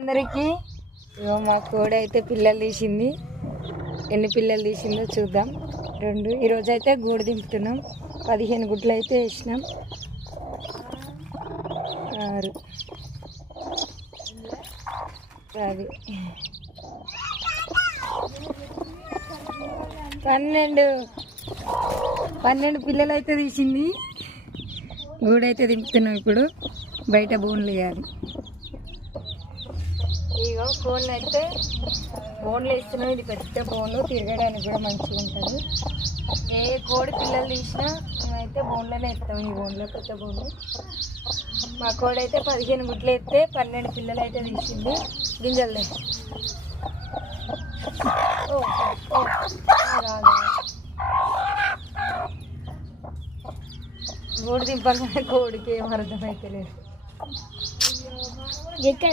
అందరికీ మా కోడి అయితే పిల్లలు తీసింది. ఎన్ని పిల్లలు తీసిందో చూద్దాం. 2 ఈరోజు అయితే గూడు దింపుతున్నాం. 15 గుడ్లు అయితే వేసినాం. 6 10 12 పిల్లలు అయితే తీసింది. గూడు అయితే దింపుతున్నాం. ఇప్పుడు బయట బోన్లు వేయాలి. ఇగో కోళ్ళు అయితే బోన్లు వేస్తున్నాం. ఇది పెద్ద బోన్లు, తిరగడానికి కూడా మంచిగా ఉంటుంది. ఏ కోడి పిల్లలు తీసినా మేమైతే బోన్లోనే వేస్తాం. ఈ బోన్లో పెద్ద బోన్లు. మా కోడి అయితే 15 గుడ్లు వేస్తే 12 పిల్లలు అయితే తీసింది. గింజలు గూడు దింపాలి. కోడికి ఏం అర్థమైతే లేదు. ఎక్కడ